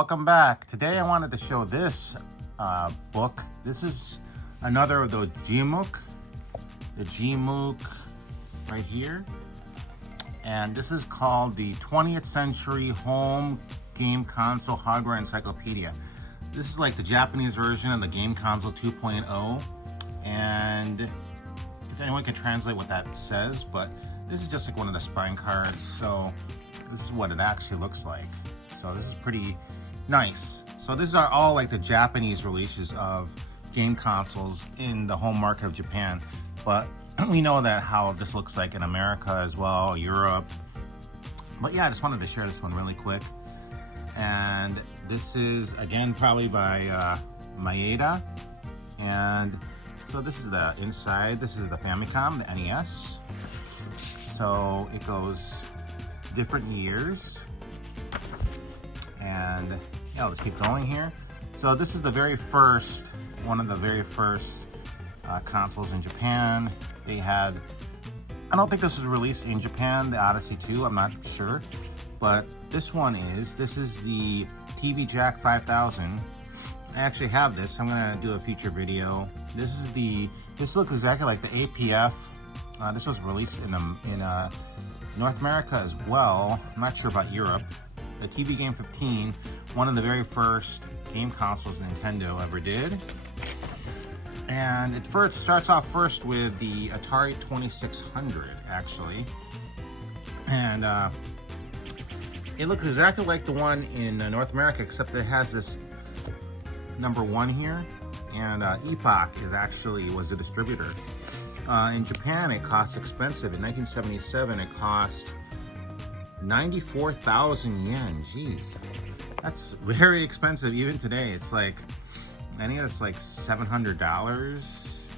welcome back. Today I wanted to show this book. This is another of those Gmuk, the Gmuk right here. And this is called the 20th Century Home Game Console Hardware Encyclopedia. This is like the Japanese version of the Game Console 2.0. And if anyone can translate what that says, but this is just like one of the spine cards. So this is what it actually looks like. So this is pretty nice. So these are all like the Japanese releases of game consoles in the home market of Japan. But we know that how this looks like in America as well, Europe. But yeah, I just wanted to share this one really quick. And this is again probably by Maeda. And so this is the inside. This is the Famicom, the NES. So it goes different years. And yeah, let's keep going here. So this is the very first, one of the very first consoles in Japan. They had, I don't think this was released in Japan, the Odyssey 2, I'm not sure. But this one is, this is the TV Jack 5000. I actually have this. I'm gonna do a feature video. This looks exactly like the APF. This was released in North America as well. I'm not sure about Europe. The TV Game 15, one of the very first game consoles Nintendo ever did. And it first starts off first with the Atari 2600, actually. And it looks exactly like the one in North America, except it has this #1 here. And Epoch was the distributor. In Japan, it cost expensive. In 1977, it cost 94,000 yen. Jeez, that's very expensive. Even today, it's like, I think it's like $700.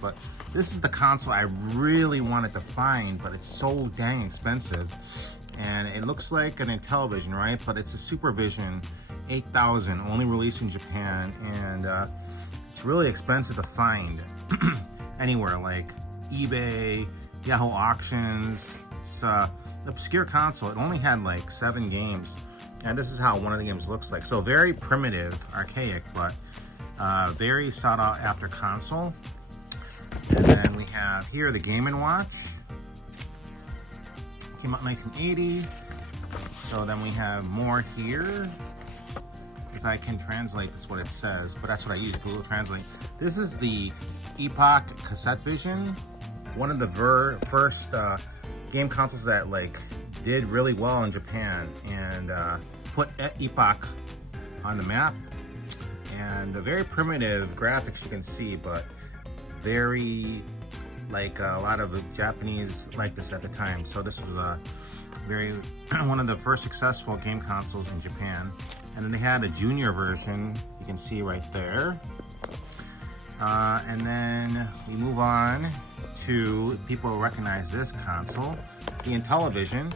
But this is the console I really wanted to find, but it's so dang expensive. And it looks like an Intellivision, right? But it's a Supervision 8000, only released in Japan, and it's really expensive to find anywhere, like eBay, Yahoo Auctions. It's obscure console. It only had like 7 games, and this is how one of the games looks like. So very primitive, archaic, but very sought after console. And then we have here the Game & Watch. Came out in 1980. So then we have more here. If I can translate, that's what it says, but that's what I use, Google Translate. This is the Epoch Cassette Vision, one of the first game consoles that like did really well in Japan and put Epoch on the map. And the very primitive graphics you can see, but very like a lot of Japanese like this at the time. So this was a one of the first successful game consoles in Japan. And then they had a junior version, you can see right there. And then we move on to, people recognize this console, the Intellivision.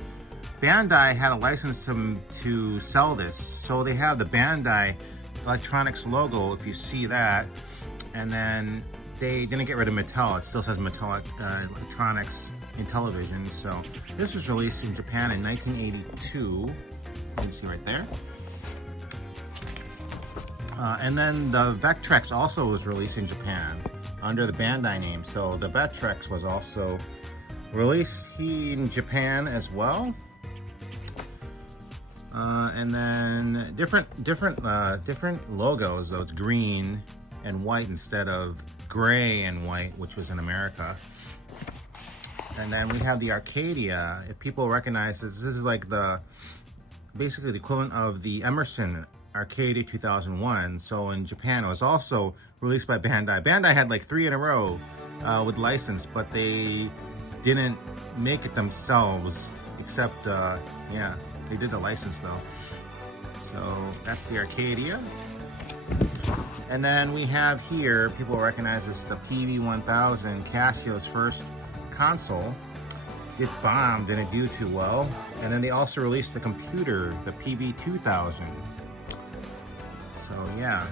Bandai had a license to sell this. So they have the Bandai Electronics logo, if you see that. And then they didn't get rid of Mattel. It still says Mattel Electronics Intellivision. So this was released in Japan in 1982. You can see right there. And then the Vectrex also was released in Japan under the Bandai name. So the Vectrex was also released in Japan as well. And then different logos, though. It's green and white instead of gray and white, which was in America. And then we have the Arcadia. If people recognize this is like basically the equivalent of the Emerson Arcadia 2001. So in Japan, it was also released by Bandai. Bandai had like 3 in a row with license, but they didn't make it themselves, except, yeah, they did the license though. So that's the Arcadia. And then we have here, people recognize this, the PV-1000, Casio's first console. It bombed, didn't do too well. And then they also released the computer, the PV-2000. So yeah.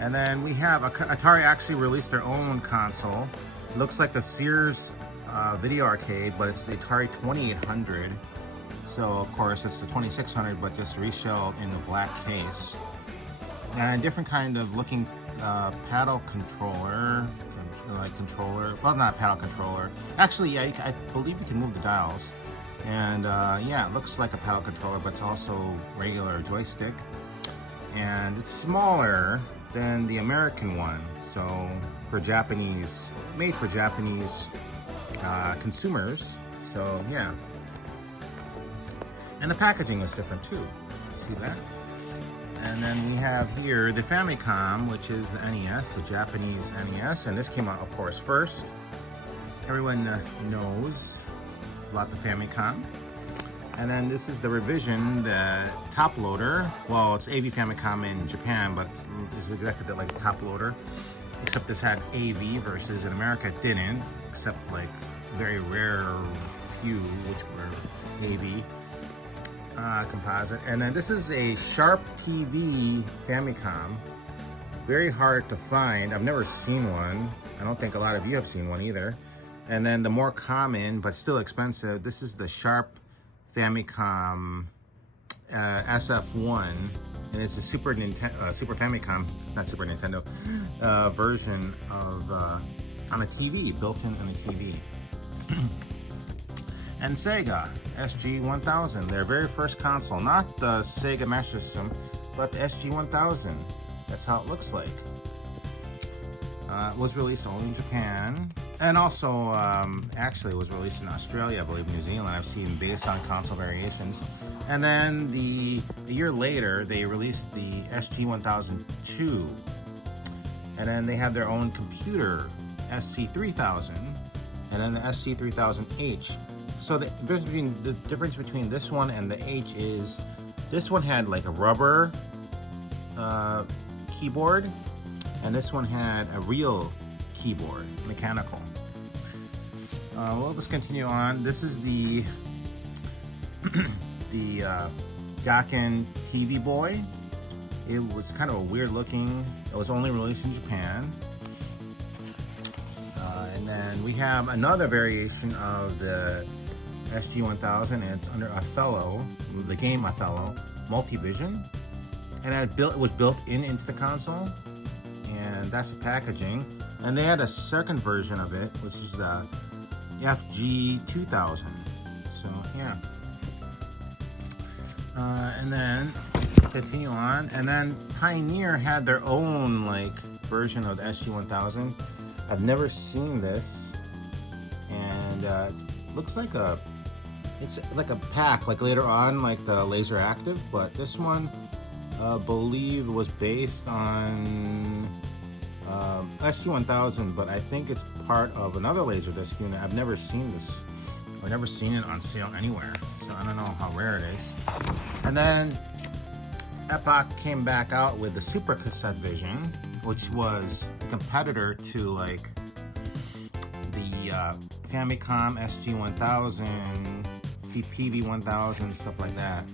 And then we have Atari actually released their own console. It looks like the Sears Video Arcade, but it's the Atari 2800. So of course it's the 2600, but just reshelled in the black case. And a different kind of looking paddle controller, well, not a paddle controller. Actually, yeah, I believe you can move the dials. And yeah, it looks like a paddle controller, but it's also regular joystick. And it's smaller than the American one. So for Japanese, made for Japanese consumers. So yeah. And the packaging was different too. See that? And then we have here the Famicom, which is the NES, the Japanese NES. And this came out, of course, first. Everyone knows about the Famicom. And then this is the revision, the top loader. Well, it's AV Famicom in Japan, but it's exactly like a top loader. Except this had AV versus in America it didn't, except like very rare few, which were AV. Composite. And then this is a Sharp TV Famicom. Very hard to find. I've never seen one. I don't think a lot of you have seen one either. And then the more common but still expensive, this is the Sharp Famicom SF1, and it's a Super Famicom, not Super Nintendo, version of on a TV, built in on a TV. And Sega SG-1000, their very first console, not the Sega Master System, but the SG-1000. That's how it looks like. It was released only in Japan, and also actually it was released in Australia, I believe, New Zealand. I've seen based on console variations. And then a year later, they released the SG-1002, and then they have their own computer, SC-3000, and then the SC-3000H. So the difference between this one and the H is this one had like a rubber keyboard, and this one had a real keyboard, mechanical. We'll just continue on. This is the Gakken TV Boy. It was kind of a weird looking. It was only released in Japan. And then we have another variation of the SG-1000, and it's under Othello, the game Othello, Multivision, and it was built into the console, and that's the packaging. And they had a second version of it, which is the FG-2000. So yeah. And then continue on, and then Pioneer had their own like version of the SG-1000. I've never seen this, and it looks like it's like a pack, like later on, like the Laser Active, but this one, believe was based on SG-1000, but I think it's part of another Laserdisc unit. I've never seen this, or never seen it on sale anywhere, so I don't know how rare it is. And then Epoch came back out with the Super Cassette Vision, which was a competitor to like the Famicom SG-1000, PV-1000, stuff like that.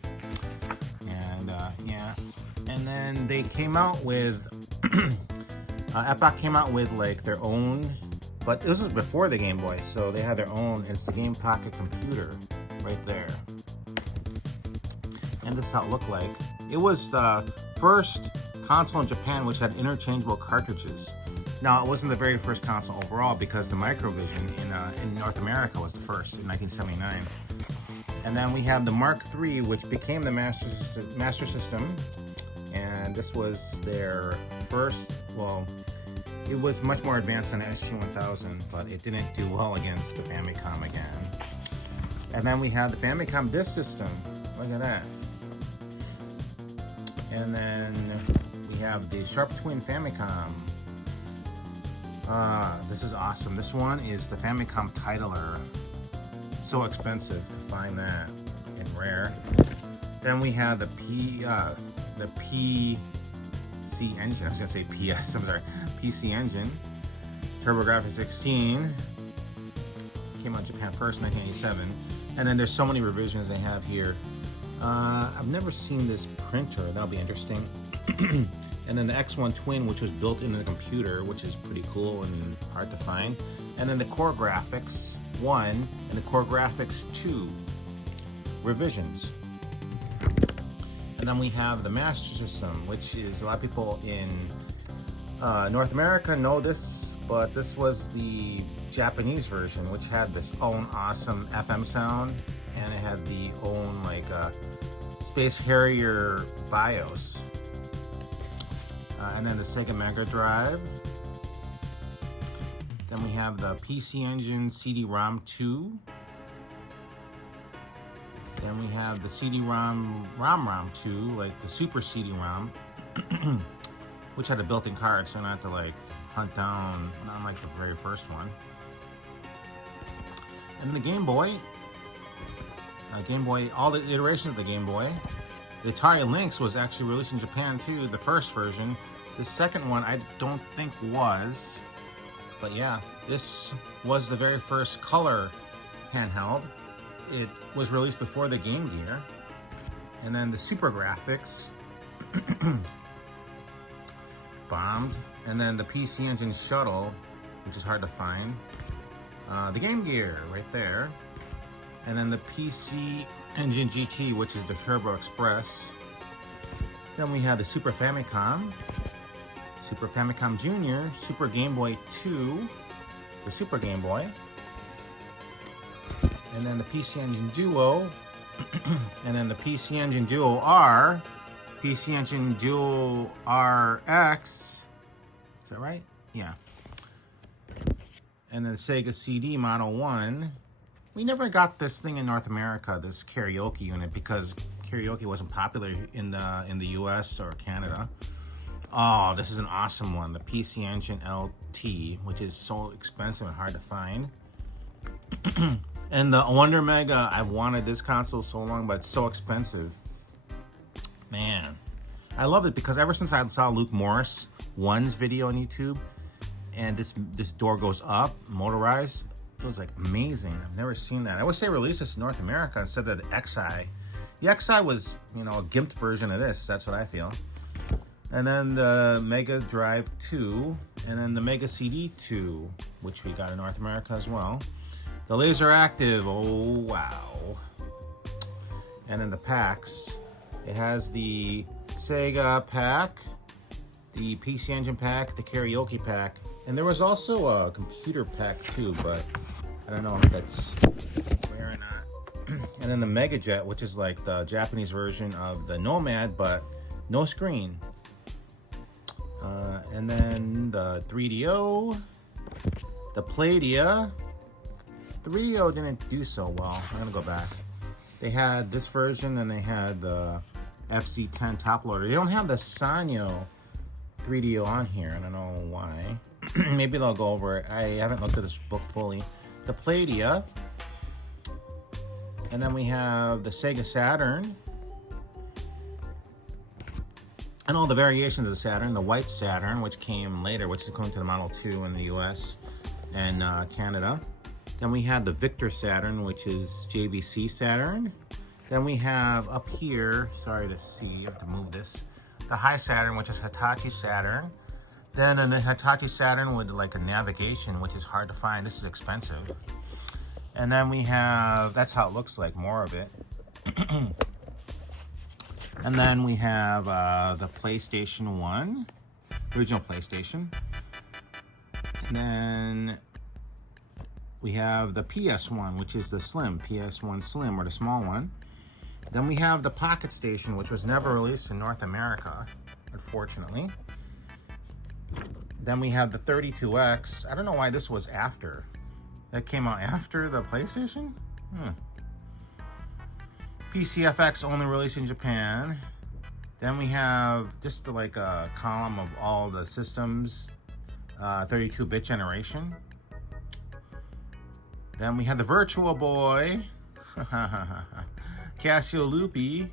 And yeah, and then they came out with Epoch came out with like their own, but this was before the Game Boy, so they had their own. It's the Game Pocket Computer right there, and this is how it looked like. It was the first console in Japan which had interchangeable cartridges. Now, it wasn't the very first console overall, because the Microvision in North America was the first in 1979. And then we have the Mark III, which became the Master System, and this was their first, well, it was much more advanced than the SG-1000, but it didn't do well against the Famicom again. And then we have the Famicom Disk System. Look at that. And then we have the Sharp Twin Famicom. This is awesome. This one is the Famicom Titler. So expensive to find that, and rare. Then we have the PC engine. I was gonna say PS. I'm sorry. PC engine. TurboGrafx 16. Came out in Japan first, 1987. And then there's so many revisions they have here. I've never seen this printer. That'll be interesting. And then the X1 Twin, which was built into the computer, which is pretty cool and hard to find. And then the Core Graphics 1 and the Core Graphics 2 revisions. And then we have the Master System, which is a lot of people in North America know this, but this was the Japanese version, which had this own awesome FM sound, and it had the own like Space Harrier BIOS. And then the Sega Mega Drive. Then we have the PC Engine CD-ROM 2. Then we have the CD-ROM ROM 2, like the Super CD-ROM, which had a built-in card, so not to like hunt down, not like the very first one. And the Game Boy, all the iterations of the Game Boy. The Atari Lynx was actually released in Japan too, the first version. The second one I don't think was, but yeah, this was the very first color handheld. It was released before the Game Gear. And then the Super Graphics bombed. And then the PC Engine Shuttle, which is hard to find. The Game Gear right there. And then the PC Engine GT, which is the Turbo Express. Then we have the Super Famicom, Super Famicom Junior, Super Game Boy 2, the Super Game Boy. And then the PC Engine Duo, and then the PC Engine Duo R, PC Engine Duo RX, is that right? Yeah. And then Sega CD Model 1. We never got this thing in North America, this karaoke unit, because karaoke wasn't popular in the US or Canada. Oh, this is an awesome one, the PC Engine LT, which is so expensive and hard to find. And the Wonder Mega, I've wanted this console so long, but it's so expensive. Man, I love it because ever since I saw Luke Morris 1's video on YouTube, and this door goes up, motorized, it was like amazing. I've never seen that. I wish they released this in North America instead of the XI. The XI was, you know, a gimped version of this. That's what I feel. And then the Mega Drive 2, and then the Mega CD 2, which we got in North America as well. The Laser Active, oh wow. And then the packs. It has the Sega pack, the PC Engine pack, the karaoke pack, and there was also a computer pack too, but I don't know if that's rare or not. And then the Mega Jet, which is like the Japanese version of the Nomad, but no screen. And then the 3DO, the Playdia. The 3DO didn't do so well. I'm gonna go back. They had this version and they had the FC10 top loader. They don't have the Sanyo 3DO on here. I don't know why. Maybe they'll go over it. I haven't looked at this book fully. The Playdia. And then we have the Sega Saturn. And all the variations of the Saturn. The white Saturn, which came later, which is equivalent to the Model 2 in the US and Canada. Then we have the Victor Saturn, which is JVC Saturn. Then we have up here, sorry to see, you have to move this, the High Saturn, which is Hitachi Saturn. Then a Hitachi Saturn with like a navigation, which is hard to find. This is expensive. And then we have, that's how it looks like, more of it. And then we have the PlayStation 1, original PlayStation. And then we have the PS1, which is the slim, PS1 Slim, or the small one. Then we have the Pocket Station, which was never released in North America, unfortunately. Then we have the 32X. I don't know why this was after. That came out after the PlayStation? PCFX only released in Japan. Then we have just like a column of all the systems, 32-bit generation. Then we have the Virtual Boy, Casio Loopy,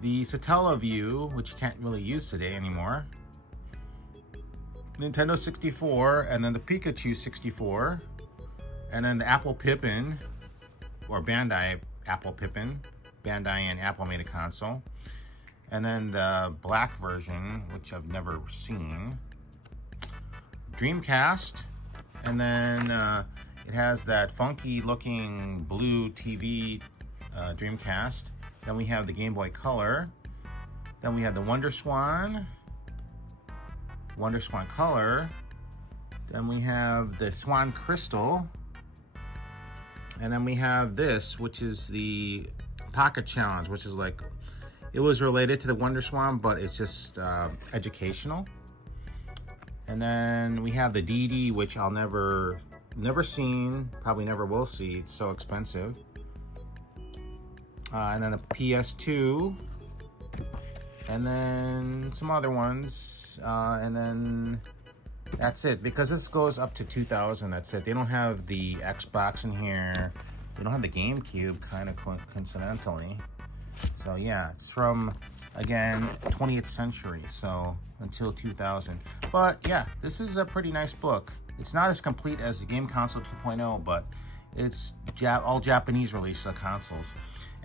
the Satellaview, which you can't really use today anymore, Nintendo 64, and then the Pikachu 64, and then the Apple Pippin, or Bandai Apple Pippin. Bandai and Apple made a console. And then the black version, which I've never seen. Dreamcast, and then it has that funky looking blue TV Dreamcast. Then we have the Game Boy Color. Then we have the Wonder Swan Color. Then we have the Swan Crystal. And then we have this, which is the Pocket Challenge, which is like, it was related to the Wonder Swan, but it's just educational. And then we have the DD, which I'll never seen, probably never will see. It's so expensive. And then the PS2, and then some other ones, and then that's it. Because this goes up to 2000. That's it. They don't have the Xbox in here. They don't have the GameCube, kind of coincidentally. So yeah, it's from, again, 20th century, so until 2000. But yeah, this is a pretty nice book. It's not as complete as the Game Console 2.0, but it's all Japanese release consoles.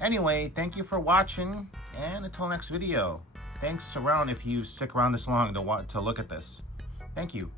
Anyway, thank you for watching, and until next video. Thanks around if you stick around this long to look at this. Thank you.